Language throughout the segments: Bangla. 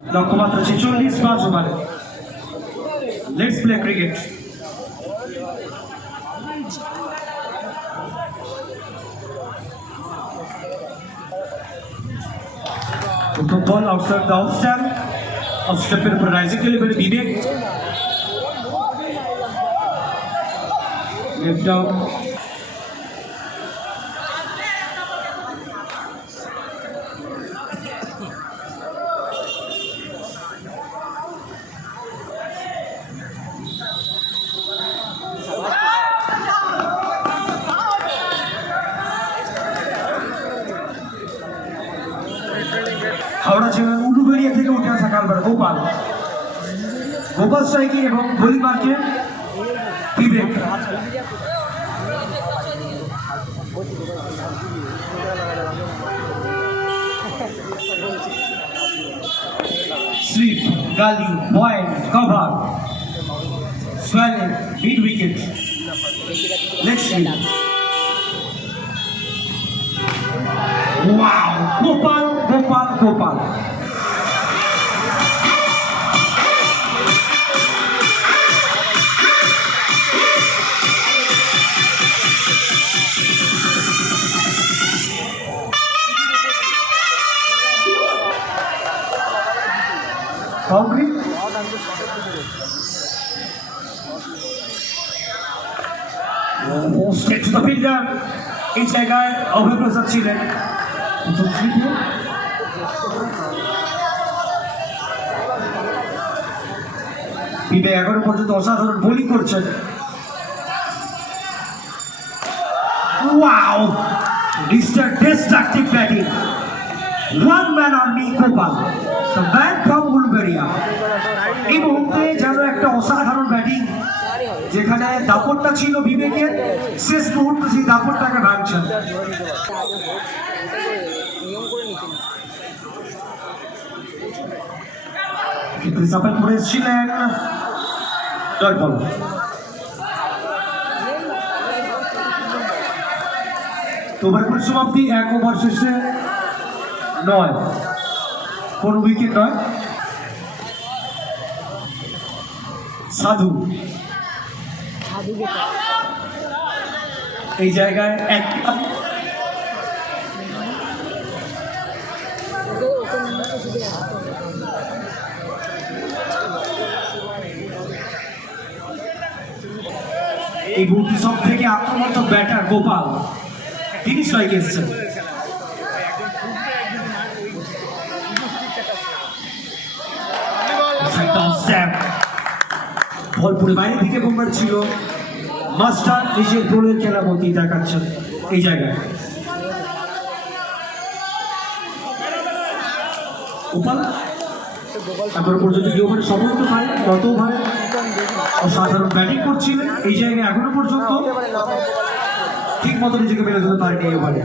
লক্ষ্যমাত্রা 46 5 ওভারে। Let's play cricket. প্রথম ball outside the off stump. Off স্ট্যাম্পের উপর rising delivery Bibek. Left down. Howrah জেলার উলুবেড়িয়া থেকে উঠে আসা কালবার গোপাল স্ট্রাইকিং এবং বোলিং মার্কে Bibek. Slip gully point cover সোয়ালিং mid wicket. Leg slip. Wow Gopal boundary. Straight to the fielder. এই জায়গায় অভয় প্রসাদ ছিলেন। বিবে এখনো পর্যন্ত অসাধারণ বোলিং করছেন। Wow mister destructive batting. One man only Gopal the man from Uluberia. এই মুহূর্তে যেন একটা অসাধারণ ব্যাটিং, যেখানে দাপটটা ছিল বিবেকের, শেষ মুহূর্তে সেই দাপটটাকে ভাঙছেন। প্রিন্সিপাল পুরেশ ছিলেন ডট বল। ওভার পরিসমাপ্তি 1 ওভার শেষে 9, কোন উইকেট নয়। সাধু এই জায়গায় একটা এই মুহূর্তে সব থেকে আক্রমণাত্মক ব্যাটার গোপাল, তিনি স্ট্রাইকে এসেছেন। বল পুরো বাইরে থেকে বোমার ছিল। মাস্টার নিজের গোলের খেলা মধ্যেই দেখাচ্ছেন এই জায়গায়। গোপাল এখন পর্যন্ত এই ওভারে সফল হতে পারে, গত ওভারে অসাধারণ ব্যাটিং করছিলেন। এই জায়গায় এখনো পর্যন্ত ঠিক মতো নিজেকে মেলে ধরতে পারেনি এই ওভারে।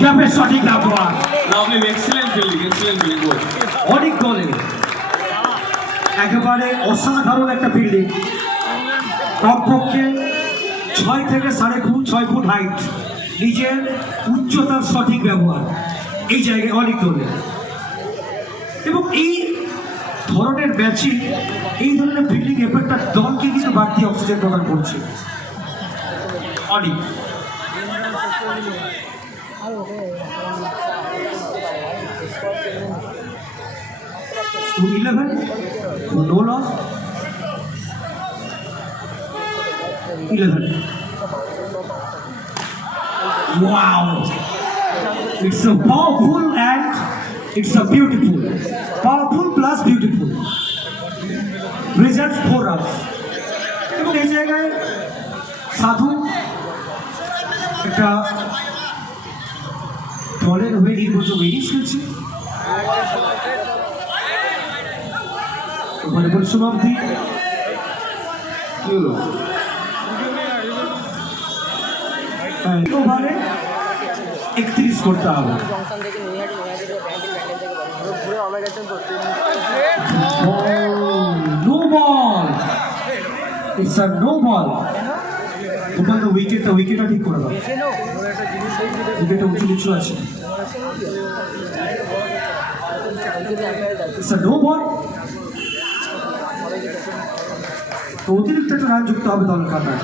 ক্যাপের সঠিক ব্যবহার। অনেক দলে একেবারে অসাধারণ একটা ফিল্ডিং। কমপক্ষে 6 থেকে 6.5 ফুট হাইট, নিজের উচ্চতার সঠিক ব্যবহার এই জায়গায় অনেক দলে। এবং এই ধরনের ম্যাচিং, এই ধরনের ফিল্ডিং এফেক্টটা দলকে কিন্তু বাড়তি অক্সিজেন প্রদান করছে। অনেক 11, no loss, 11. Wow, it's a powerful and it's a beautiful, powerful plus beautiful result for us. এবং এই জায়গায় সাধু একটা দলের হয়ে নির্বাচন উইনিংস খেলছে। ওখানে পরিসমাপ্তি কি হলো? ওভারে 31 করতে হবে। No ball, it's a no ball. Gopal তো উইকেটটা ঠিক করে দাও, উইকেটটা উঁচু নিচু আছে। নো বল, তো অতিরিক্ত একটা রান যুক্ত হবে দলের খাতায়।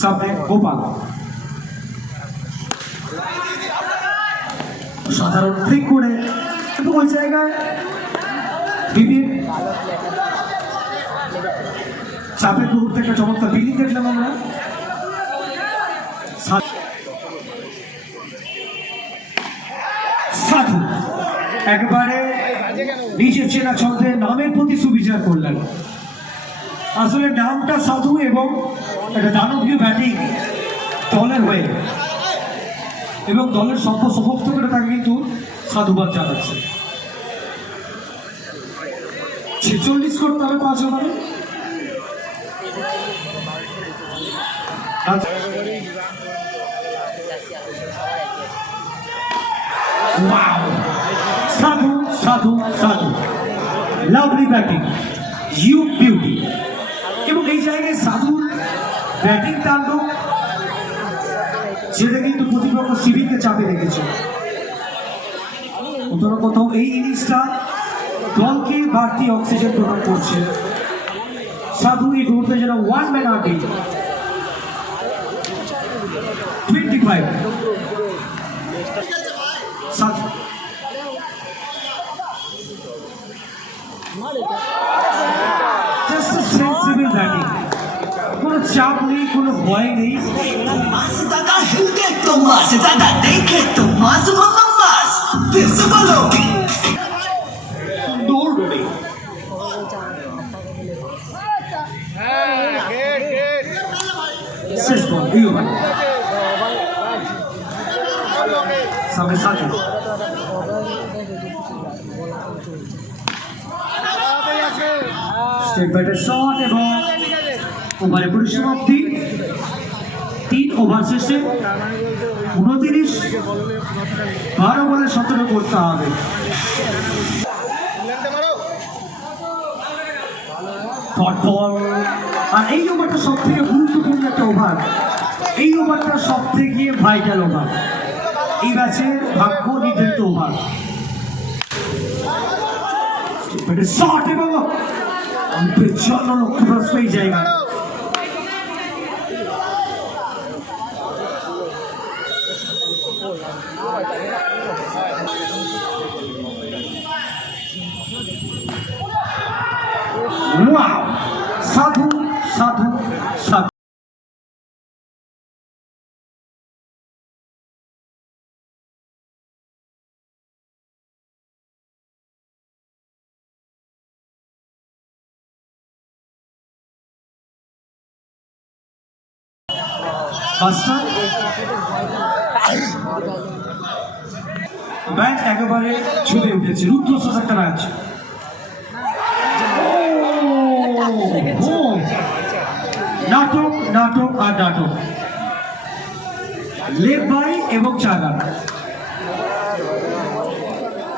সামনে গোপাল, সাধারণ ট্রিক করে, কিন্তু ওই জায়গায় বিপিন চাপের মুহূর্তে একটা চমৎকার ফিল্ডিং দেখলাম আমরা। সাধু একবারে নিজের চেনা ছন্দে নামের প্রতি সুবিচার করলেন। আসলে নামটা সাধু এবং একটা দানবীয় ব্যাটিং দলের হয়ে এবং দলের সমস্ত করে তাকে কিন্তু সাধুবাদ জানাচ্ছে। 46 করতে হবে 5 ওভারে। সাধু সাধু সাধু লাভলি ব্যাটিং, ইউ বিউটি। এবং এই জায়গায় সাধুর ব্যাটিং তাণ্ডব যেটা কিন্তু প্রতিপক্ষ শিবিরকে চাপে রেখেছে। কোথাও এই ইনিংসটা দলকে বাড়তি অক্সিজেন প্রদান করছে। সাধু এই মুহূর্তে যেন ওয়ান ম্যান আগে 25 সাধু জাস্ট সেন্সিবল ব্যাটিং, কোনো চাপ নেই, কোনো ভয় নেই। मास दादा हिलते तो मास दादा देखे तो मास मामा मास फिर से बोलो দৌড় নেই। শেষ বল এই ওভার, সামনে সাধু, স্টেট ব্যাটের শট এবং ওভারে পরিসমাপ্তি। 3 ওভার শেষে 29, 12 বলে 17 করতে হবে। আর এই ওভারটা সব থেকে গুরুত্বপূর্ণ একটা ওভার, এই ওভারটা সব থেকে ভাইটাল ওভার, এই ম্যাচের ভাগ্য নির্ধারিত ওভার। শট এবং জন্য লক্ষ্যভ্রষ্ট এই জায়গা। সাধু সাধু সাধু ম্যাচ একেবারে ছুটে উঠেছে, রুদ্ধশ্বাস একটা ম্যাচ। নাটক নাটক আর নাটক, লেগ বাই এবং 4 রান।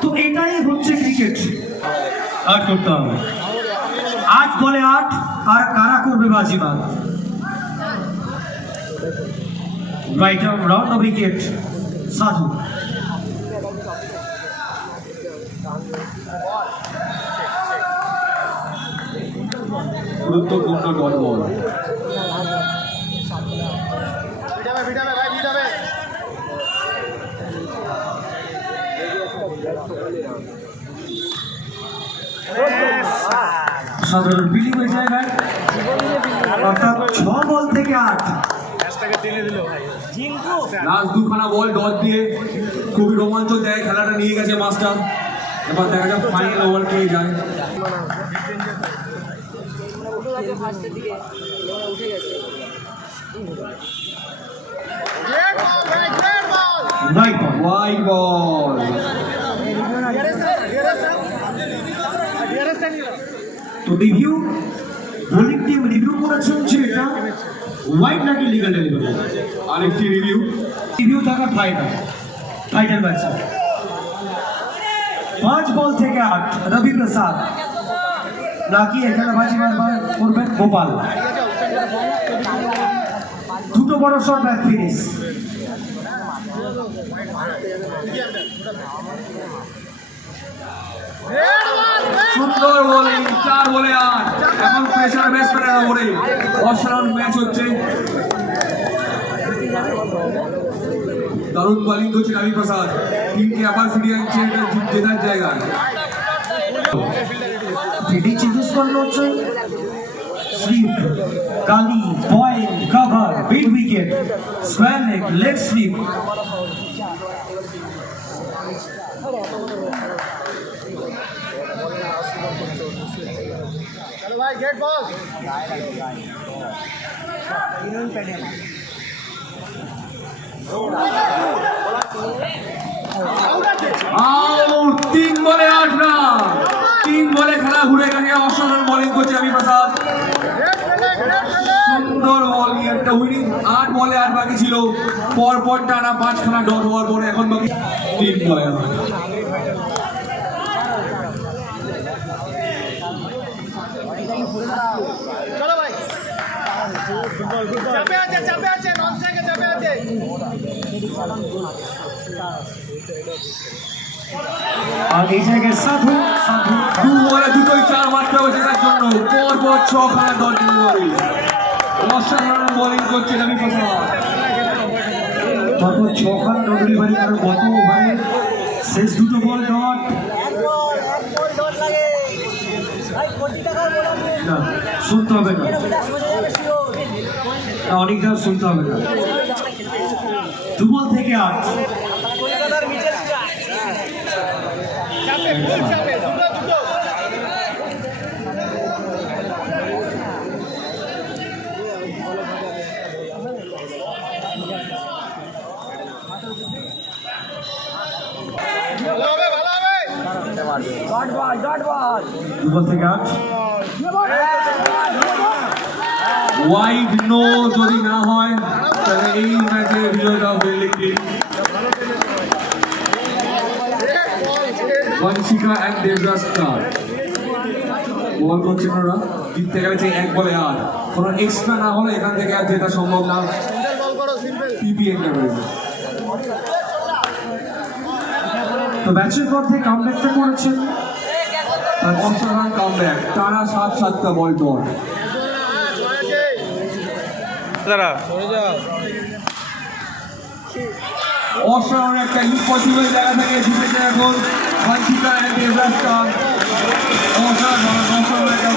তো এটাই হচ্ছে ক্রিকেট, 8 করতে হবে। 8 বলে 8, আর কারা করবে বাজিমাত। Right arm round of wicket সাধু। গুরুত্বপূর্ণ ডট বল। সাধারণ বিলিং হয়ে জায়গায়, অর্থাৎ 6 বল থেকে 8। লাস্ট 2খানা বল ডট দিয়ে খুবই রোমাঞ্চ দেয়, খেলাটা নিয়ে গেছে মাস্টার। এবার দেখা যাক ফাইনাল ওভার কে যায়। White ball. তো রিভিউ, বোলিং টিম রিভিউ করেছেন যে এটা হোয়াইট নাকি লিগাল ডেলিভারি। আরেকটি রিভিউ থাকার ফাইনাল ম্যাচ। 5 বল থেকে 8 রবি প্রসাদ নাকি এখানে বাজি মারবার করবেন গোপাল। দুটো বড় শট ম্যাচ ফিনিশ। সুন্দর বোলিং, 4 বলে 8। এখন প্রেসার ব্যাটসম্যানের ওপরে অসাধারণ ম্যাচ হচ্ছে। দারুণ বোলিং করছে রবি প্রসাদ, টিমকে আবার ফিরিয়ে আনছে জেতার জায়গায়। ফিল্ডিং চেঞ্জেস করলো হচ্ছে slip, gully, point, cover, mid wicket, square leg, leg slip. Out, 3 বলে 8 রান। 3 বলে খেলা ঘুরে গেছে। অসাধারণ বোলিং করছে রবি প্রসাদ, সুন্দর বোলিং, একটা উইনিং। 8 বলে 8 বাকি ছিল, পর পর টানা 5খানা ডট হওয়ার পরে এখন বাকি 3 বলে 8। আর এই জায়গায় সাধু, সাধু 2 বলে দুটোই 4 মারতে হবে জেতার জন্য, পর পর 6খানা ডট ডেলিভারি। অসাধারণ বোলিং করছে রবি প্রসাদ। তারপর 6খানা ডট ডেলিভারি করার গত ওভারে শেষ দুটো বল ডট। না, শুনতে হবে না, অনেকটা শুনতে হবে না। 2 বল থেকে 8। দুবল থেকে 8। ওয়াইড নো যদি না হয় তাহলে এই ম্যাচের বিজয়টা দিল্লি টিম। বংশিকা এন্ড দেবরাজ স্টার বল করছেন ওরা। জিততে গেলে 1 বলে 8, কোনো এক্সট্রা না হলে এখান থেকে আর জেতা সম্ভব না পিপিএন ক্যামেরা। তো ম্যাচের মধ্যে কামব্যাকটা করেছেন, অসাধারণ কামব্যাক, টানা 7-7টা বল ডট। অসাধারণ একটা ইম্পসিবল জায়গা থেকে জিতেছে এখন বংশিকা এন্ড দেবরাজ স্টার। অসাধারণ একটা